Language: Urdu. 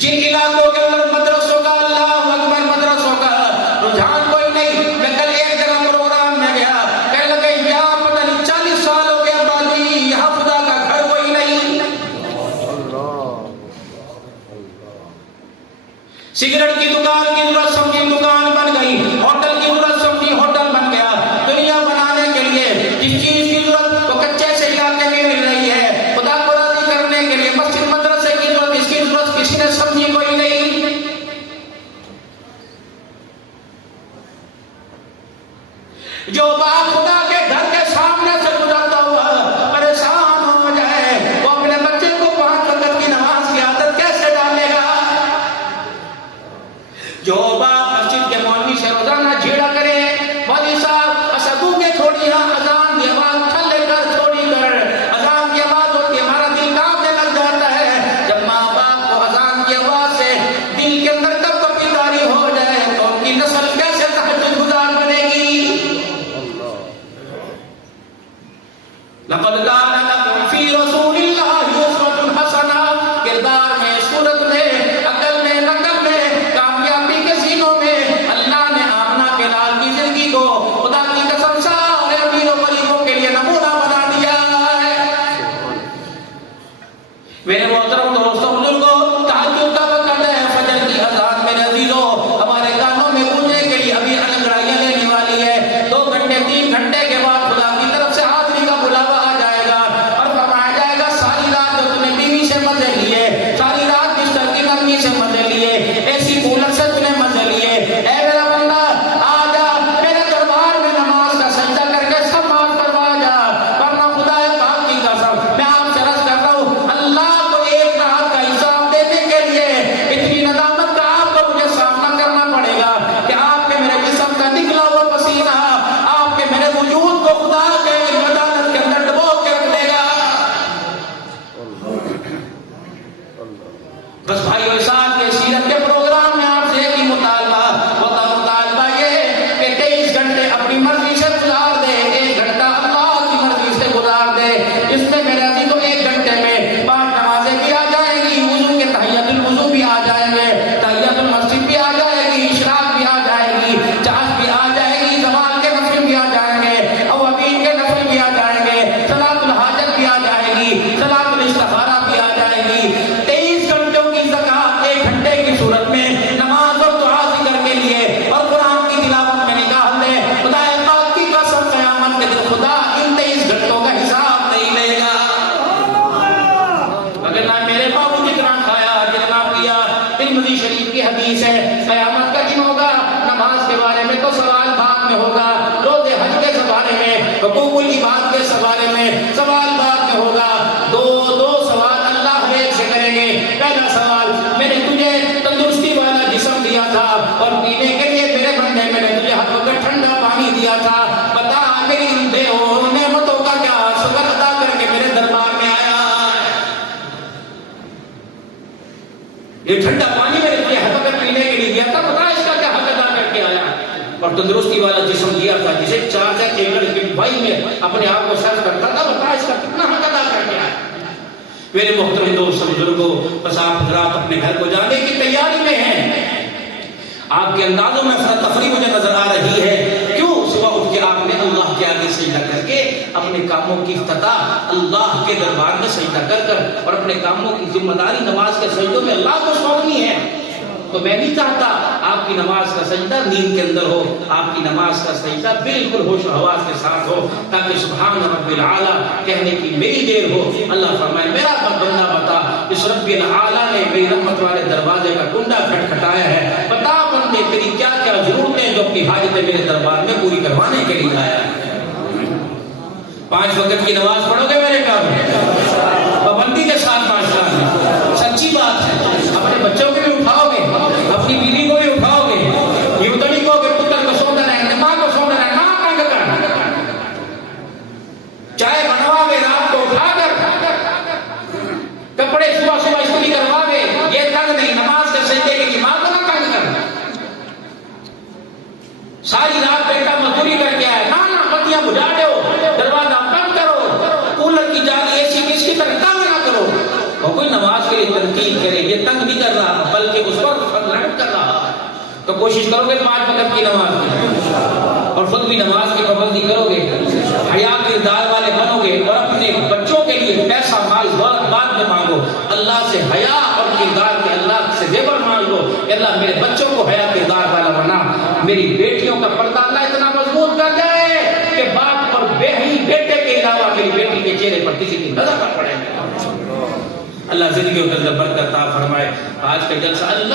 جن علاقوں کے اندر مدرسوں کا اللہ اکبر مدرسوں کا رجحان کوئی نہیں. میں کل ایک جگہ پروگرام میں گیا, کہنے لگے یہاں پتہ نہیں 40 سال ہو گیا آبادی, یہاں خدا کا گھر کوئی نہیں. سگریٹ کی دکان کی ضرورت سمجھی دکان بن گئی, ہوٹل کی ضرورت سمجھی ہوٹل بن گیا. دنیا بنانے کے لیے جس چیز کی ضرورت وہ کچے سے علاقے میں مل رہی ہے, خدا کو راضی کرنے کے لیے مسجد مدرسے کی ضرورت, اس کی ضرورت کسی نے سمجھی کوئی نہیں. جو باپ خدا کے گھر کے سامنے سے گزرتا ہوا پریشان ہو جائے, وہ اپنے بچے کو 5 وقت کی نماز کی عادت کیسے ڈالے گا؟ جو باپ مسجد کے مولوی سے روزانہ جھیڑا کرے, مولوی صاحب اسدو کے تھوڑی اذان کی آواز تھلے کر تھوڑی کر, اذان کی آواز ہوتی ہے ہمارا دل کانپنے لگ جاتا ہے. جب ماں باپ کو اذان کی آواز سے دل کے اندر کب بیداری ہو جائے تو ان کی نسل کیسے تہجد گزار بنے گی؟ لقد كان لكم في رسول الله اسوة حسنة. کردار میں, صورت میں, عقل میں, نقل میں, کامیابی کے سینوں میں اللہ نے آمنہ کے لال کی زندگی کو خدا کی قسم سارے امیر و غریبوں کے لیے نمونہ بنا دیا ہے. میرے محترم دوستوں بزرگوں, تہجد کا وقت ہے, فجر کی اذان میرے عزیزوں ہمارے کانوں میں گونجنے کے لیے ابھی انگڑائیاں لینے والی ہے. 2 گھنٹے 3 گھنٹے کے بعد خدا کی طرف سے حاضری کا بلاوا آ جائے گا اور فرمایا جائے گا ساری رات جو تم نے بیوی سے مزے لیے, ساری رات بستر کی نرمی سے مزے لیے, ایسی کولر سے تم نے مزے لیے, اے میرا بندہ آ جا میرے دربار میں نماز کا سجدہ کر کے سب معاف کروا جا, ورنہ خدا پاک کی قسم میں آپ سے عرض کر رہا ہوں اللہ کو ایک رات کا حساب دینے کے لیے اتنی ندامت کا آپ کو مجھے سامنا کرنا پڑے گا کہ آپ کے میرے جسم کا نکلا ہوا پسینہ آپ کے میرے وجود کو خدا کے عدالت کے اندر ڈبو کے رکھ دے گا. بس بھائیو ساتھ کے سیرت کے پروگرام میں آپ سے ایک ہی مطالبہ, مطالبہ یہ کہ 23 گھنٹے اپنی مرضی سے گزار دے, 1 گھنٹہ اللہ کی مرضی سے گزار دے. اس میں میرے عزیز تو 1 گھنٹے میں 5 نمازیں بھی آ جائیں گی, وضو کے تحیت الوضو بھی آ جائیں گے, تحیت المسجد بھی آ جائے گی, اشراق بھی آ جائے گی, چاش بھی آ جائے گی, زوال کے نفل بھی آ جائیں گے, اوابین کے نفل بھی آ جائیں گے, صلاۃ الحاجت بھی آ جائے گی, صلاۃ الاستخارہ بھی آ جائے گی. 23 گھنٹوں کی زکات 1 گھنٹے کی صورت میں نماز اور دعا ذکر کے لیے اور قرآن کی تلاوت میں نکال دے. خدا پاک کی قسم قیامت کے دن خدا ان 23 گھنٹوں کا حساب نہیں لے گا. اگر نہ میرے بابو جتنا کھایا جتنا پیا, ترمذی شریف کی حدیث ہے, قیامت کا دن ہوگا نماز کے بارے میں تو سوال بعد میں ہوگا, روزے حج کے بارے میں, حقوق العباد کے بارے میں سوال بعد میں ہوگا. دو سوال اللہ ایک سے کریں گے. پہلا سوال, میں نے تجھے تندرستی والا جسم دیا تھا اور پینے کے لیے میرے بندے میں نے تجھے ہر وقت ٹھنڈا پانی دیا تھا, بتا میری نعمتوں کا کیا شکر ادا کر کے میرے دربار میں آیا. یہ ٹھنڈا پانی میں نے تجھے ہر وقت پینے کے لیے دیا تھا, بتا اس کا کیا حق ادا کر کے آیا. اور تندرستی والا جسم دیا تھا جسے چارجر ایک بھائی میں اپنے آپ کو سرچ کرتا تھا, بتا اس کا کتنا حق ادا کر کے آیا. میرے محترم دوست بزرگوں, بس آپ حضرات اپنے گھر کو جانے کی تیاری میں ہیں. آپ کے اندازوں میں تفریح مجھے نظر آ رہی ہے. کیوں؟ صبح اٹھ کے آپ نے اللہ کے آگے سجدہ کر کے اپنے کاموں کی افتتاح اللہ کے دربار میں سجدہ کر اور اپنے کاموں کی ذمہ داری نماز کے سجدوں میں اللہ کو سونپنی ہے. تو میں نہیں چاہتا آپ کی نماز کا سجدہ نیند کے اندر ہو, آپ کی نماز کا سجدہ بالکل ہوش و حواس کے ساتھ ہو, تاکہ سبحان رب العالی کہنے کی میری دیر ہو. اللہ فرمائے میرا بندہ بتا اس رب العالی نے میری رحمت والے دروازے کا کنڈا کھٹکھٹایا ہے, بتا بندے تیری کیا کیا ضرورتیں جو اپنی حاجتیں میرے دربار میں پوری کروانے کے لیے آیا ہے. 5 وقت کی نماز پڑھو گے میرے گھر میں پابندی کے ساتھ, ماشاءاللہ سچی بات ہے. اپنے بچوں کو بھی اٹھاؤ گے, اپنی بیوی کو بھی اٹھاؤ گے, یوتڑی کو کہ پتر کو سو دینا ہے, ماں کو سو دینا ہے, نہ تنگ کرنا. چائے بنوا گے رات کو اٹھا کر, کپڑے صبح استری کروا گے, یہ تنگ نہیں. نماز کے سجدے کی ماں کو نہ تنگ کرنا. ساری رات بیٹا مزدوری کر کے آئے, نہ بتیاں بجھا دو, دروازہ بند کرو, کولر کی جالی ایسی کس کی طرح تنگ نہ کرو. اور کوئی نماز کے لیے تنقید کرے, یہ تنگ نہیں کر رہا, کرو گے 5 وقت کی نماز کی، اور خود بھی نماز کی پابندی کرو گے، حیا کردار والے بنو گے، اور اپنے بچوں کے لیے پیسہ مال دولت بعد میں مانگو، اللہ سے حیا اور کردار کے اللہ سے زیور مانگو کہ اللہ میرے بچوں کو حیا کردار والا بنا، میری بیٹیوں کا پردہ اللہ اتنا مضبوط کر دے کہ باپ اور بیٹے کے علاوہ میری بیٹی کے چہرے پر کسی کی نظر نہ پڑے۔ اللہ زندگی و برکت عطا فرمائے۔ آج کا جلسہ اللہ